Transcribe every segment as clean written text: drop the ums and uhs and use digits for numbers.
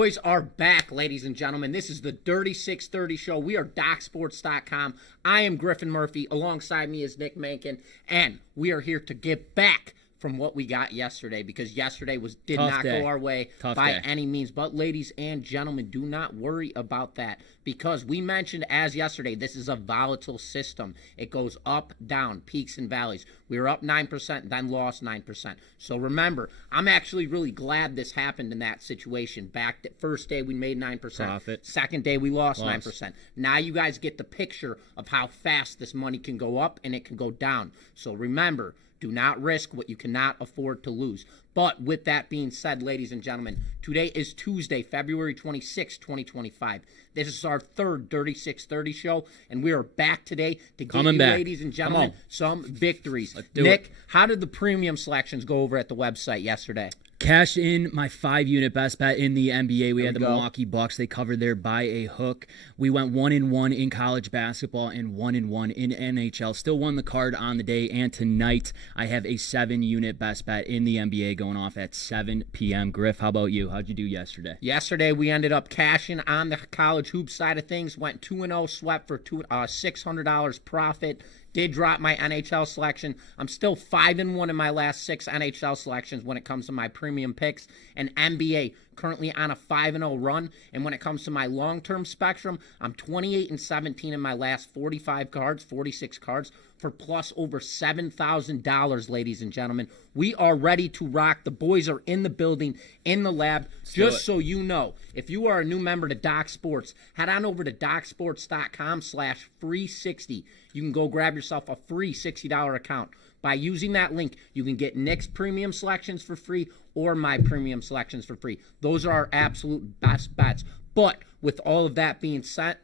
boys are back, ladies and gentlemen. This is the Dirty 630 show. We are Docsports.com. I am Griffin Murphy. Alongside me is Nick Menken, and we are here to get back from what we got yesterday, because yesterday did not go our way by any means. But ladies and gentlemen, do not worry about that, because we mentioned as yesterday, this is a volatile system. It goes up, down, peaks and valleys. We were up 9%, then lost 9%. So remember, I'm actually really glad this happened in that situation. Back the first day we made 9%. Profit. Second day we lost 9%. Now you guys get the picture of how fast this money can go up and it can go down. So remember, do not risk what you cannot afford to lose. But with that being said, ladies and gentlemen, today is Tuesday, February 26, 2025. This is our third Dirty 630 show, and we are back today to give you, ladies and gentlemen, some victories. Nick, how did the premium selections go over at the website yesterday? Cashed in my 5-unit best bet in the NBA. We had the Milwaukee Bucks. They covered there by a hook. We went 1-1 in college basketball and 1-1 in NHL. Still won the card on the day, and tonight I have a 7-unit best bet in the NBA going off at 7 p.m. Griff, how about you? How'd you do yesterday? Yesterday we ended up cashing on the college hoop side of things. Went 2-0, swept for $600 profit. Did drop my NHL selection. I'm still 5-1 in my last 6 NHL selections when it comes to my premium picks. And NBA, currently on a 5-0 run. And when it comes to my long-term spectrum, I'm 28-17 in my last 46 cards, for plus over $7,000, ladies and gentlemen. We are ready to rock. The boys are in the building, in the lab. Just so you know, if you are a new member to Doc Sports, head on over to docsports.com/free60. You can go grab yourself a free $60 account. By using that link, you can get Nick's premium selections for free or my premium selections for free. Those are our absolute best bets. But with all of that being said,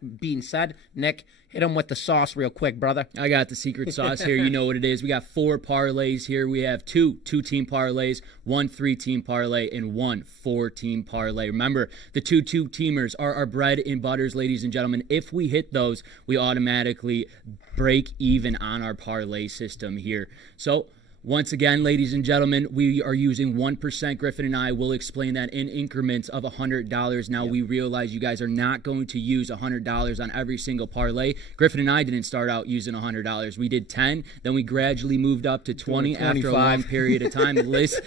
Nick, hit him with the sauce real quick, brother. I got the secret sauce here. You know what it is. We got 4 parlays here. We have 2 2-team parlays, 1 3-team parlay, and 1 4-team parlay. Remember, the 2 2-teamers are our bread and butters, ladies and gentlemen. If we hit those, we automatically break even on our parlay system here. So, once again, ladies and gentlemen, we are using 1%. Griffin and I will explain that in increments of $100. Now, we realize you guys are not going to use $100 on every single parlay. Griffin and I didn't start out using $100. We did 10, then we gradually moved up to 20 after a long period of time. Listen,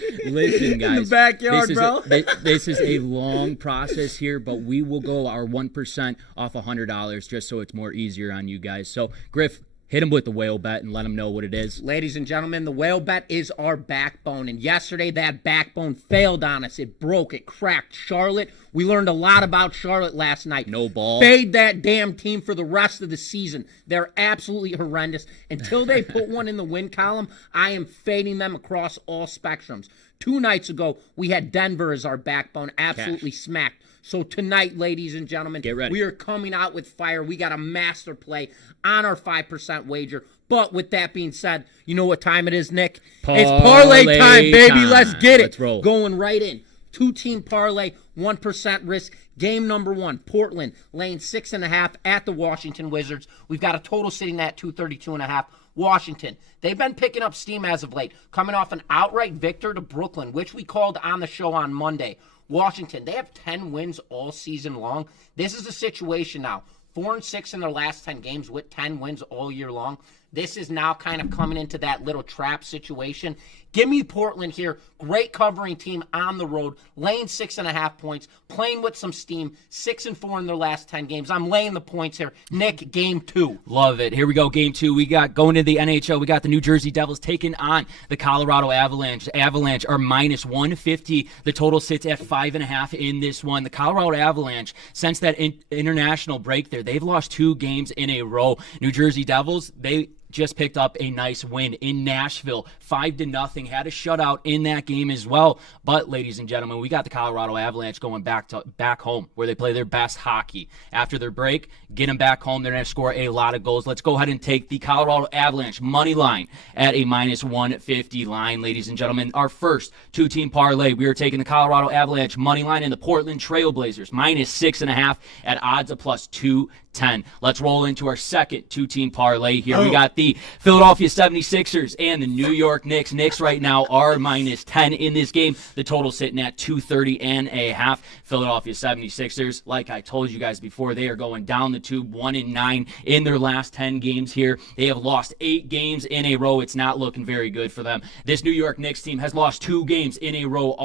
guys. In the backyard, bro. This is a long process here, but we will go our 1% off $100 just so it's more easier on you guys. So, Griff, hit him with the whale bet and let him know what it is. Ladies and gentlemen, the whale bet is our backbone. And yesterday, that backbone failed on us. It broke. It cracked. Charlotte. We learned a lot about Charlotte last night. No ball. Fade that damn team for the rest of the season. They're absolutely horrendous. Until they put one in the win column, I am fading them across all spectrums. 2 nights ago, we had Denver as our backbone. Absolutely smacked. So tonight, ladies and gentlemen, get ready. We are coming out with fire. We got a master play on our 5% wager. But with that being said, you know what time it is, Nick? It's parlay time, baby. Let's get it. Let's roll. Going right in. 2-team parlay, 1% risk. Game number 1, Portland laying 6.5 at the Washington Wizards. We've got a total sitting at 232.5. Washington, they've been picking up steam as of late, coming off an outright victory to Brooklyn, which we called on the show on Monday. Washington, they have 10 wins all season long. This is a situation now. 4-6 in their last 10 games with 10 wins all year long. This is now kind of coming into that little trap situation. Give me Portland here. Great covering team on the road, laying 6.5 points, playing with some steam, 6-4 in their last 10 games. I'm laying the points here. Nick, game 2. Love it. Here we go, game 2. We got going to the NHL. We got the New Jersey Devils taking on the Colorado Avalanche. Avalanche are minus 150. The total sits at 5.5 in this one. The Colorado Avalanche, since that international break there, they've lost 2 games in a row. New Jersey Devils, they just picked up a nice win in Nashville, 5-0. Had a shutout in that game as well. But, ladies and gentlemen, we got the Colorado Avalanche going back home where they play their best hockey. After their break, get them back home. They're going to score a lot of goals. Let's go ahead and take the Colorado Avalanche money line at a minus 150 line, ladies and gentlemen. Our first 2-team parlay, we are taking the Colorado Avalanche money line and the Portland Trail Blazers minus 6.5 at odds of plus 210. Let's roll into our second 2-team parlay here. We got the Philadelphia 76ers and the New York Knicks. Knicks right now are -10 in this game. The total sitting at 230.5. Philadelphia 76ers, like I told you guys before, they are going down the tube, 1-9 in their last 10 games here. They have lost 8 games in a row. It's not looking very good for them. This New York Knicks team has lost 2 games in a row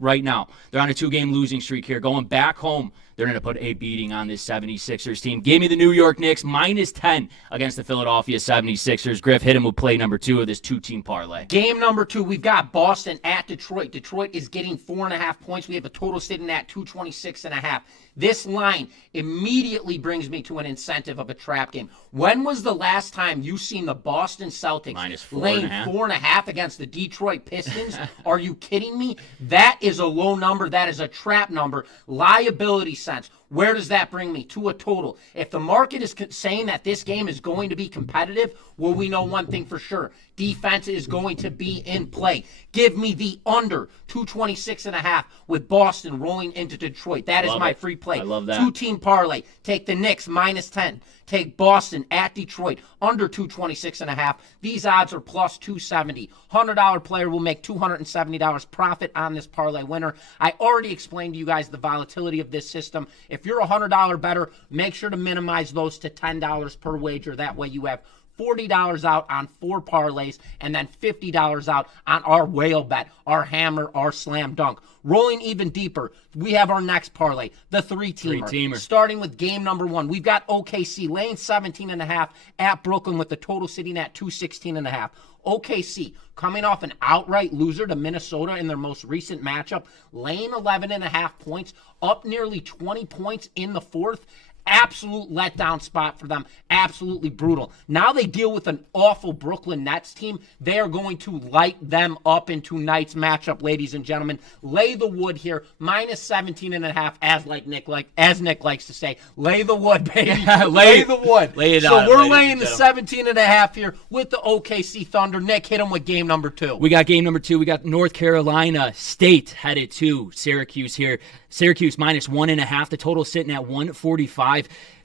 right now. They're on a 2-game losing streak here. Going back home, they're going to put a beating on this 76ers team. Give me the New York Knicks -10 against the Philadelphia 76ers. Griff, hit him with play number 2 of this 2-team parlay. Game number 2, we've got Boston at Detroit. Detroit is getting 4.5 points. We have a total sitting at 226.5. This line immediately brings me to an incentive of a trap game. When was the last time you seen the Boston Celtics laying 4.5 against the Detroit Pistons? Are you kidding me? That is a low number. That is a trap number. Liability sense. Where does that bring me? To a total. If the market is saying that this game is going to be competitive, well, we know one thing for sure. Defense is going to be in play. Give me the under 226.5 with Boston rolling into Detroit. That is my free play. I love that. 2-team parlay. Take the Knicks -10. Take Boston at Detroit under 226.5. These odds are plus 270. $100 player will make $270 profit on this parlay winner. I already explained to you guys the volatility of this system. If you're a $100 bettor, make sure to minimize those to $10 per wager. That way you have $40 out on 4 parlays and then $50 out on our whale bet, our hammer, our slam dunk. Rolling even deeper, we have our next parlay, the 3-teamer. Starting with game number 1, we've got OKC laying 17.5 at Brooklyn with the total sitting at 216.5. OKC coming off an outright loser to Minnesota in their most recent matchup, laying 11.5 points, up nearly 20 points in the 4th. Absolute letdown spot for them. Absolutely brutal. Now they deal with an awful Brooklyn Nets team. They are going to light them up in tonight's matchup, ladies and gentlemen. Lay the wood here. -17.5, as Nick likes to say. Lay the wood, baby. Lay the wood. Lay it so on, we're laying the 17.5 here with the OKC Thunder. Nick, hit them with game number 2. We got game number 2. We got North Carolina State headed to Syracuse here. Syracuse -1.5. The total sitting at 145.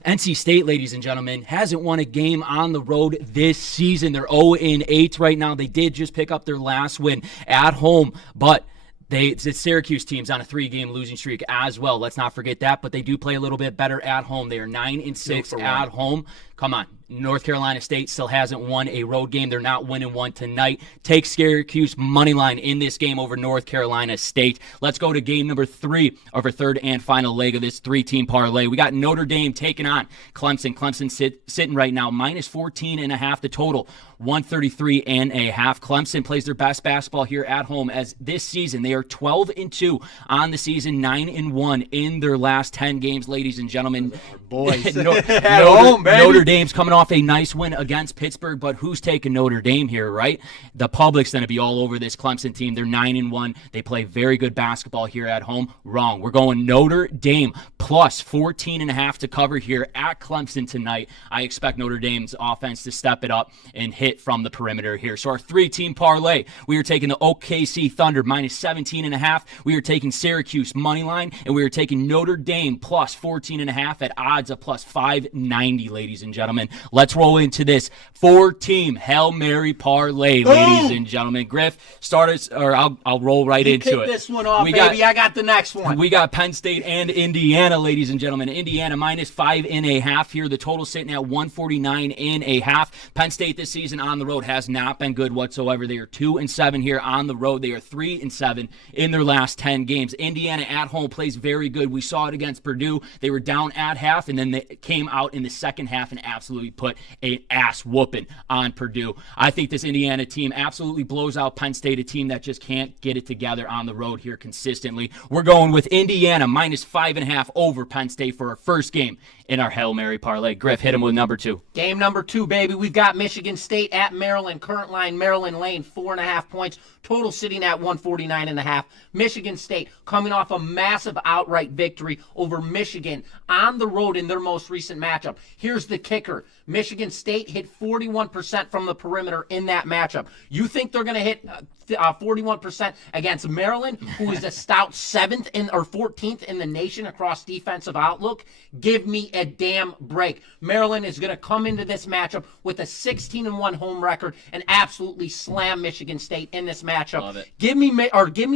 NC State, ladies and gentlemen, hasn't won a game on the road this season. They're 0-8 right now. They did just pick up their last win at home, but the Syracuse team's on a 3-game losing streak as well. Let's not forget that, but they do play a little bit better at home. They are 9-6 at home. Come on. North Carolina State still hasn't won a road game. They're not winning one tonight. Take Syracuse money line in this game over North Carolina State. Let's go to game number 3 of our third and final leg of this 3-team parlay. We got Notre Dame taking on Clemson. Clemson sitting right now -14.5 the total, 133.5. Clemson plays their best basketball here at home as this season they are 12-2 on the season, 9-1 in their last 10 games, ladies and gentlemen. Boys. Notre Dame's coming off a nice win against Pittsburgh, but who's taking Notre Dame here, right? The public's going to be all over this Clemson team. They're 9-1. They play very good basketball here at home. Wrong. We're going Notre Dame plus 14.5 to cover here at Clemson tonight. I expect Notre Dame's offense to step it up and hit from the perimeter here. So our 3-team parlay, we are taking the OKC Thunder -17.5. We are taking Syracuse money line, and we are taking Notre Dame plus 14.5 at odds of plus 590, ladies and gentlemen. Let's roll into this 4-team Hail Mary parlay, ladies and gentlemen. Griff, start us, or I'll roll right into it. Kick this one off, baby. I got the next one. We got Penn State and Indiana, ladies and gentlemen. Indiana -5.5 here. The total sitting at 149.5. Penn State this season on the road has not been good whatsoever. They are 2-7 here on the road. They are 3-7 in their last 10 games. Indiana at home plays very good. We saw it against Purdue. They were down at half, and then they came out in the second half and absolutely put an ass whooping on Purdue. I think this Indiana team absolutely blows out Penn State, a team that just can't get it together on the road here consistently. We're going with Indiana -5.5 over Penn State for our first game in our Hail Mary parlay. Griff, hit him with number 2. Game number 2, baby. We've got Michigan State at Maryland. Current line, Maryland laying 4.5 points. Total sitting at 149.5. Michigan State coming off a massive outright victory over Michigan on the road in their most recent matchup. Here's the kicker. Michigan State hit 41% from the perimeter in that matchup. You think they're going to hit 41% against Maryland, who is a stout 7th or 14th in the nation across defensive outlook. Give me a damn break. Maryland is going to come into this matchup with a 16-1 home record and absolutely slam Michigan State in this matchup. Love it. Give me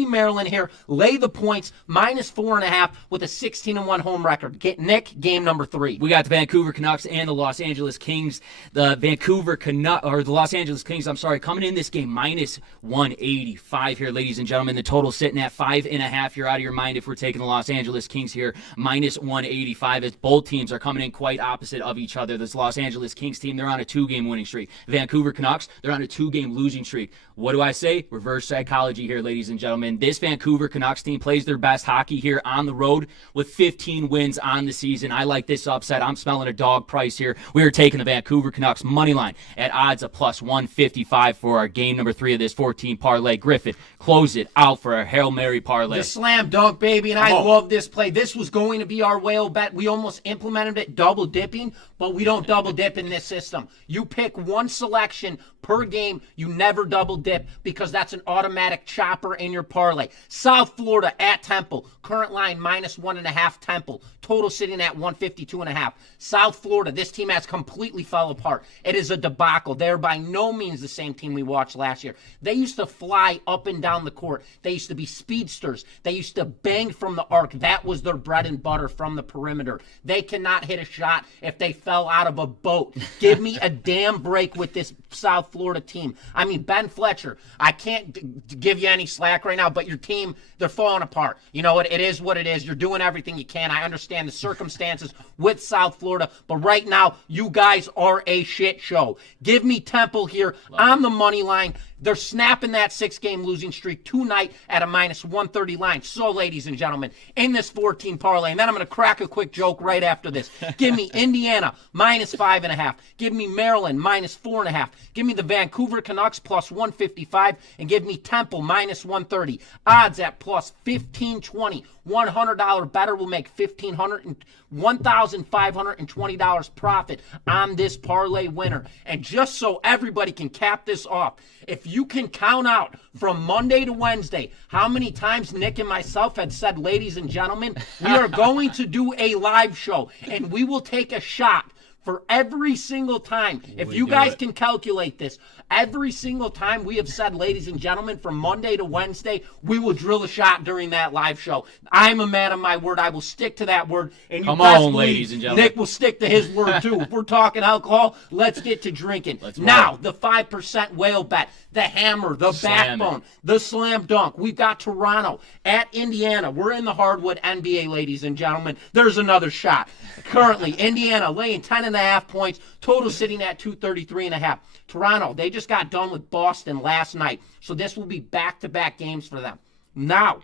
Maryland here. Lay the points, -4.5 with a 16-1 home record. Nick, game number 3. We got the Vancouver Canucks and the Los Angeles Kings. The Los Angeles Kings, coming in this game -185 here, ladies and gentlemen. The total sitting at 5.5. You're out of your mind if we're taking the Los Angeles Kings here, -185, as both teams are coming in quite opposite of each other. This Los Angeles Kings team, they're on a 2-game winning streak. Vancouver Canucks, they're on a 2-game losing streak. What do I say? Reverse psychology here, ladies and gentlemen. This Vancouver Canucks team plays their best hockey here on the road with 15 wins on the season. I like this upset. I'm smelling a dog price here. We are taking the Vancouver Canucks money line at odds of +155 for our game number 3 of this 14 parlay. Griffin, close it out for a Hail Mary parlay. The slam dunk, baby, and I love this play. This was going to be our whale bet. We almost implemented it, double dipping, but we don't double dip in this system. You pick one selection per game. You never double dip because that's an automatic chopper in your parlay. South Florida at Temple. Current line -1.5 Temple. Total sitting at 152.5. South Florida, this team has completely fell apart. It is a debacle. They're by no means the same team we watched last year. They used to fly up and down the court. They used to be speedsters. They used to bang from the arc. That was their bread and butter from the perimeter. They cannot hit a shot if they fell out of a boat. Give me a damn break with this South Florida team. I mean, Ben Fletcher, I can't give you any slack right now, but your team, they're falling apart. You know, it is what it is. You're doing everything you can. I understand the circumstances with South Florida, but right now, you guys are a shit show. Give me Temple here on the money line. They're snapping that 6-game losing streak tonight at a -130 line. So, ladies and gentlemen, in this 14 parlay, and then I'm going to crack a quick joke right after this. Give me Indiana -5.5. Give me Maryland -4.5. Give me the Vancouver Canucks +155, and give me Temple -130. Odds at +1520. $100 better will make $1,520 profit on this parlay winner. And just so everybody can cap this off, if you can count out from Monday to Wednesday how many times Nick and myself had said, ladies and gentlemen, we are going to do a live show, and we will take a shot for every single time. If you guys can calculate this, every single time we have said, ladies and gentlemen, from Monday to Wednesday, we will drill a shot during that live show. I'm a man of my word. I will stick to that word. And Come on, ladies and gentlemen. Nick will stick to his word, too. If we're talking alcohol, let's get to drinking. Now, the 5% whale bet, the hammer, the backbone, the slam dunk. We've got Toronto at Indiana. We're in the hardwood NBA, ladies and gentlemen. There's another shot. Currently, Indiana laying 10.5 points, total sitting at 233.5. Toronto, they just got done with Boston last night, so this will be back-to-back games for them. Now,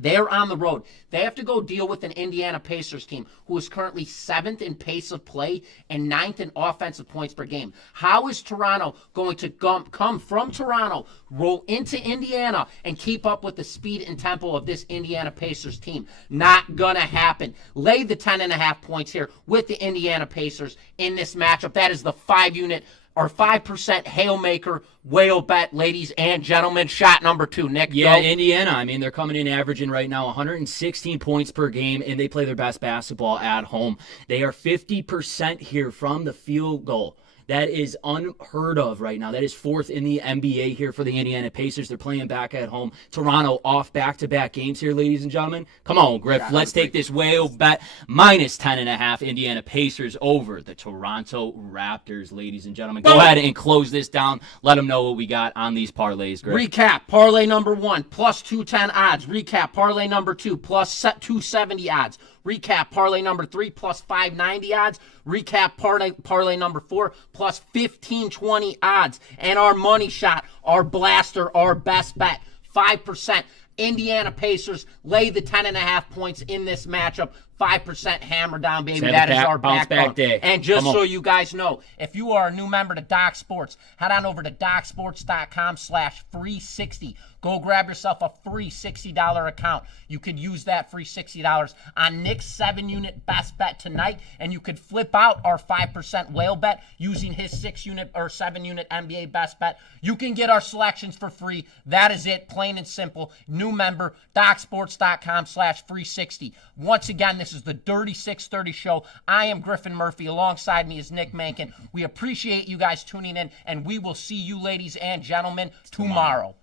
they're on the road. They have to go deal with an Indiana Pacers team who is currently 7th in pace of play and 9th in offensive points per game. How is Toronto going to come from Toronto, roll into Indiana, and keep up with the speed and tempo of this Indiana Pacers team? Not gonna happen. Lay the 10.5 points here with the Indiana Pacers in this matchup. That is the 5% Hail Maker whale bet, ladies and gentlemen. Shot number 2, Nick. Yeah, go. Indiana, I mean, they're coming in averaging right now 116 points per game, and they play their best basketball at home. They are 50% here from the field goal. That is unheard of right now. That is 4th in the NBA here for the Indiana Pacers. They're playing back at home. Toronto off back-to-back games here, ladies and gentlemen. Come on, Griff. Let's take this whale bet -10.5 Indiana Pacers over the Toronto Raptors, ladies and gentlemen. Go ahead and close this down. Let them know what we got on these parlays, Griff. Recap. Parlay number 1, +210 odds. Recap. Parlay number 2, +270 odds. Recap. Parlay number 3, +590 odds. Recap. Parlay number 4, +1520 odds. And our money shot, our blaster, our best bet, 5%. Indiana Pacers lay the 10.5 points in this matchup. 5% hammer down, baby. Set That it is back, our bounce back day. And just Come on. so you guys know, if you are a new member to Docsports, head on over to docsports.com/free60. Go grab yourself a free $60 account. You could use that free $60 on Nick's 7-unit best bet tonight, and you could flip out our 5% whale bet using his 6-unit or 7-unit NBA best bet. You can get our selections for free. That is it, plain and simple. New member, docsports.com/free60. Once again, this is the Dirty 630 show. I am Griffin Murphy. Alongside me is Nick Menken. We appreciate you guys tuning in, and we will see you, ladies and gentlemen, tomorrow.